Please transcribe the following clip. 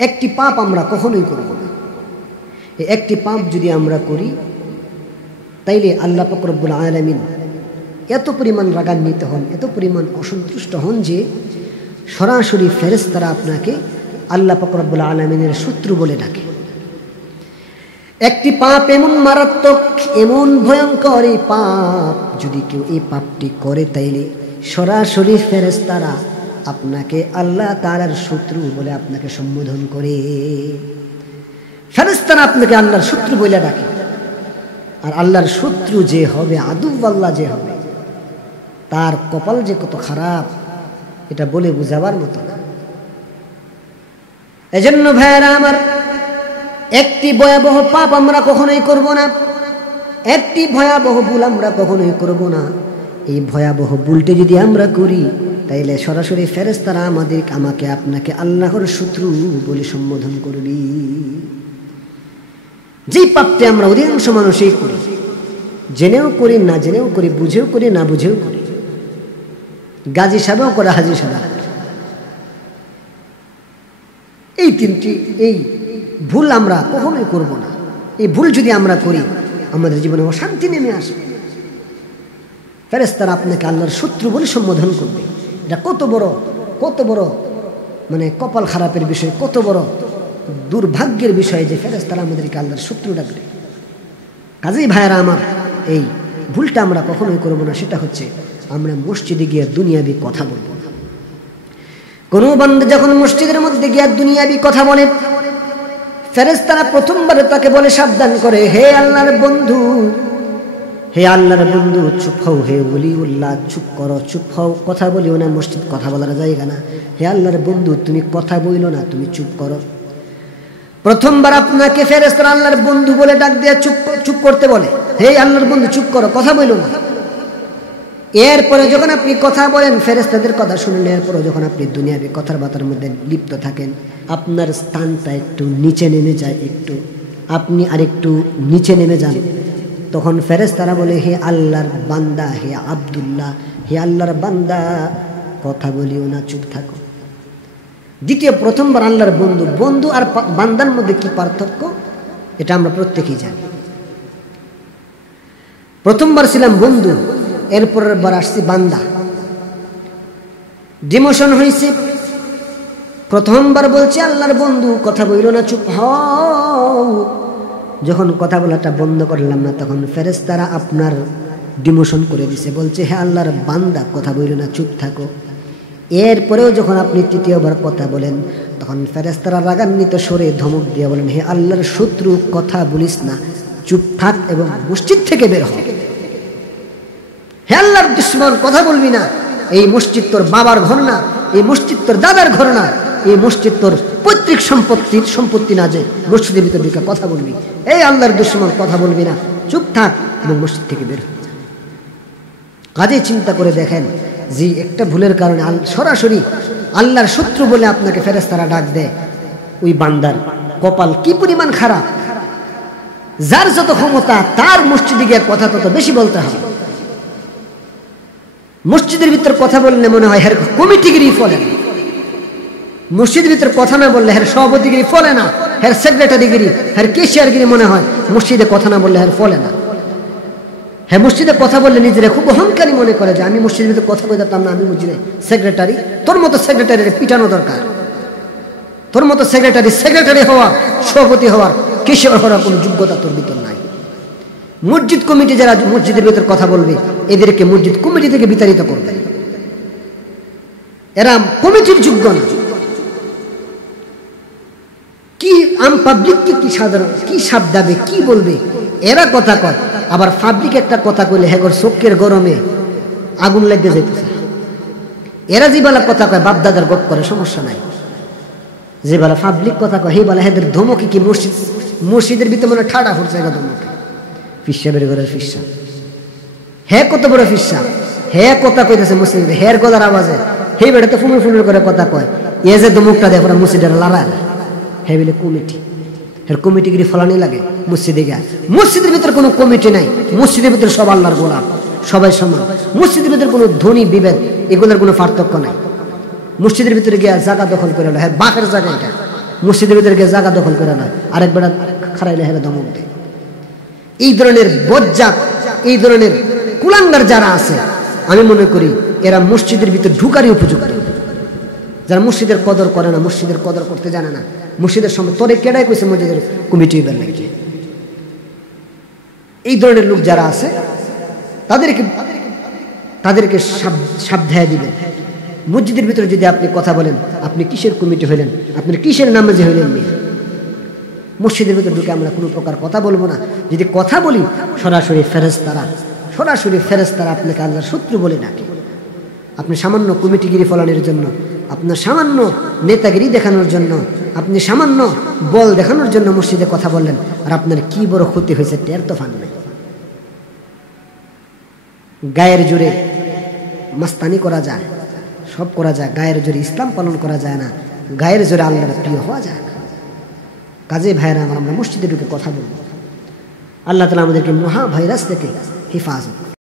একটি পাপ আমরা কখনোই করব না। এই একটি পাপ যদি আমরা করি তাইলে আল্লাহ পাক রব্বুল আলামিন এত পরিমাণ রাগান্বিত হন, এত পরিমাণ অসন্তুষ্ট হন যে সরাসরি ফেরেশতারা আপনাকে আল্লাহ পাক রব্বুল আলামিনের শত্রু বলে ডাকে। একটি পাপ এমন মারাত্মক, এমন ভয়ঙ্কর, এই পাপ যদি কেউ এই পাপটি করে তাইলে সরাসরি ফেরেশতারা আপনাকে আল্লাহ তাআলার শত্রু বলে আপনাকে সম্বোধন করে। ফেরেশতারা আপনাকে আল্লাহর শত্রু বলে ডাকে। আর আল্লাহর শত্রু যে হবে, আদুওয়াল্লাহ যে হবে, তার কপাল যে কত খারাপ এটা বলে বুঝাবার মতো না। এজন্য ভাইয়েরা আমার, একটি ভয়াবহ পাপ আমরা কখনোই করব না, একটি ভয়াবহ ভুল আমরা কখনোই করব না। এই ভয়াবহ ভুলটি যদি আমরা করি তাইলে সরাসরি ফেরেশতারা আমাকে আপনাকে আল্লাহর শত্রু বলে সম্বোধন করবি। যে পাপটি আমরা অধিকাংশ মানুষই করি, জেনেও করি, না জেনেও করি, বুঝেও করি, না বুঝেও করি, গাজী সাহেবও করে, হাজী সাহেব, এই তিনটি এই ভুল আমরা কখনোই করব না। এই ভুল যদি আমরা করি আমাদের জীবনে অশান্তি নেমে আসবে। ফেরেশতারা আপনাকে আল্লাহর শত্রু বলে সম্বোধন করবে। এটা কত বড় মানে কপাল খারাপের বিষয়, কত বড় দুর্ভাগ্যের বিষয় যে ফেরেশতারা আমাদেরকে আল্লাহর শত্রু ডাকবে। কাজেই ভাইয়েরা আমার, এই ভুলটা আমরা কখনোই করব না। সেটা হচ্ছে আমরা মসজিদে গিয়ে দুনিয়াবি কথা বলবো না। কোনো বান্দা যখন মসজিদের মধ্যে গিয়ে দুনিয়াবি কথা বলে, ফেরেশতারা প্রথমবারে তাকে বলে, সাবধান করে, হে আল্লাহর বন্ধু, হে আল্লাহর বন্ধু, চুপ হও, হে ওলিউল্লাহ, চুপ করো, চুপ হও, কথা বলিও না, মসজিদ কথা বলার জায়গা না। হে আল্লাহর বন্ধু, তুমি কথা বইলো না, তুমি চুপ করো। প্রথমবার আপনাকে ফেরেশতারা আল্লাহর বন্ধু বলে ডাক দিয়ে চুপ করতে বলে, হে আল্লাহর বন্ধু, চুপ করো, কথা বইলো না। এরপরে যখন আপনি কথা বলেন, ফেরেশতাদের কথা শুনলেন, এরপরে যখন আপনি দুনিয়াবি কথার বার্তার মধ্যে লিপ্ত থাকেন, আপনার স্থানটা একটু নিচে নেমে যায়, আপনি আরেকটু নিচে নেমে যান, তখন ফেরেশতারা বলে, হে আল্লাহর বান্দা, হে আব্দুল্লাহ, হে আল্লাহর বান্দা, কথা বলিও না, চুপ থাকো। প্রথমবার আল্লাহর বন্ধু আর বান্দার মধ্যে কি পার্থক্য এটা আমরা প্রত্যেকেই জানি। প্রথমবার ছিলাম বন্ধু, এরপরের বার আসছি বান্দা, ডিমোশন হয়েছে। প্রথমবার বলছে আল্লাহর বন্ধু, কথা বইল না, চুপ হও। যখন কথা বলাটা বন্ধ করলাম না, তখন ফেরেশতারা আপনার ডিমোশন করে দিছে, বলছে হে আল্লাহর বান্দা, কথা বইল না, চুপ থাকো। এরপরেও যখন আপনি তৃতীয়বার কথা বলেন, তখন ফেরেশতারা রাগান্বিত স্বরে ধমক দিয়ে বলেন, হে আল্লাহর শত্রু, কথা বলিস না, চুপ থাক এবং মসজিদ থেকে বের হ। হে আল্লাহর দুশমন, কথা বলবি না। এই মসজিদ তোর বাবার ঘর না, এই মসজিদ তোর দাদার ঘর না, এই মসজিদ তোর পৈতৃক সম্পত্তি না যে মসজিদের ভিতর ঢুকে কথা বলবি। এই আল্লাহর দুশমন, কথা বলবি না, চুপ থাক এবং মসজিদ থেকে বের হ। কাজে চিন্তা করে দেখেন যে একটা ভুলের কারণে সরাসরি আল্লাহর শত্রু বলে আপনাকে ফেরেশতারা ডাক দেয়। ওই বান্দার কপাল কি পরিমাণ খারাপ। যার যত ক্ষমতা তার মসজিদে গিয়ে কথা তত বেশি বলতে হবে। মসজিদের ভিতর কথা বললে মনে হয় হের কমিটিগিরি ফলে না, মসজিদের ভিতর কথা না বললে হের সভাপতিগিরি ফলে না, হের সেক্রেটারিগিরি, হের কেশিয়ারগিরি মনে হয় মসজিদে কথা না বললে হের ফলে না। হ্যাঁ, মসজিদে কথা বললে নিজেরা খুব অহংকারী মনে করে যে আমি মসজিদের ভিতরে কথা বলতে পারতাম না, আমি মসজিদে সেক্রেটারি। তোর মতো সেক্রেটারি পিটানো দরকার। তোর মতো সেক্রেটারি হওয়া, সভাপতি হওয়ার, কেশিয়ার হওয়ার কোনো যোগ্যতা তোর ভিতর নাই। মসজিদ কমিটি যারা মসজিদের ভিতর কথা বলবে, এদেরকে মসজিদ কমিটি থেকে বিতাড়িত করবে। এরা কমিটির যোগ্য না। কি আম পাবলিককে কি সাধারণ কি সাবধাবে কি বলবে, এরা কথা কয়। আবার পাবলিক একটা কথা কইলে হেগর চোখের গরমে আগুন লেগে যেতেছে। এরা যে বেলা কথা কয় বাপদাদার গপ করে, সমস্যা নাই। যে বেলা পাবলিক কথা কয় সেই বেলা হেদের ধমকি কি মসজিদের ভিতরে মনে ঠাডা ফুটছে ধমকি। ফিসাবের ঘরের ফিসা, হে কত বড় ফিসা, হে কথা কইতেছে মসজিদ, হের গলার আওয়াজে সেই বেড়াতে ফুমুর করে কথা কয়। এ যে ধমকটা দেয় ওরা মসজিদের লড়াই, হে বলে কমিটি, এর কমিটিগিরি ফলানি লাগে মসজিদে গিয়ে। মসজিদের ভিতরে কোনো কমিটি নাই, মসজিদের ভিতরে সব আল্লাহর গোলাম, সবাই সমান। মসজিদের ভিতরে কোনো ধনী বিভেদ এগুলোর কোনো পার্থক্য নাই। মসজিদের ভিতরে গিয়ে জায়গা দখল করে হ্যাঁ বাপের জায়গা, এটা মসজিদের ভিতরে জায়গা দখল করে নয়, আরেক বেড়া খারাইলে হেরে ধমক দেয়। এই ধরনের বজ্জাত, এই ধরনের কুলাঙ্গার যারা আছে, আমি মনে করি এরা মসজিদের ভিতরে ঢুকারই উপযুক্ত। যারা মসজিদের কদর করে না, মসজিদের কদর করতে জানে না, মসজিদের সময় তোরে কেডাই কইছে মসজিদের কমিটি এবার লাগছে, এই ধরনের লোক যারা আছে তাদেরকে সাবধানে দিবেন। মসজিদের ভিতরে যদি আপনি কথা বলেন, আপনি কিসের কমিটি হইলেন, আপনি কিসের নামাজি হইলেন? মসজিদের ভিতরে ঢুকে আমরা কোনো প্রকার কথা বলবো না। যদি কথা বলি সরাসরি ফেরেশতারা আপনাকে আল্লাহর শত্রু বলে ডাকে। আপনি সামান্য কমিটিগিরি ফলানোর জন্য, আপনার সামান্য নেতাগিরি দেখানোর জন্য, আপনি সামান্য বল দেখানোর জন্য মসজিদে কথা বললেন, আর আপনার কি বড় ক্ষতি হয়েছে টের তো ফান নাই। গায়ের জোরে মাস্তানি করা যায়, সব করা যায়, গায়ের জোরে ইসলাম পালন করা যায় না, গায়ের জোরে আল্লাহর প্রিয় হওয়া যায় না। কাজে ভাইরা আমরা মসজিদে ঢুকে কথা বলবো। আল্লাহ তাআলা আমাদেরকে মহা ভাইরাস থেকে হেফাজত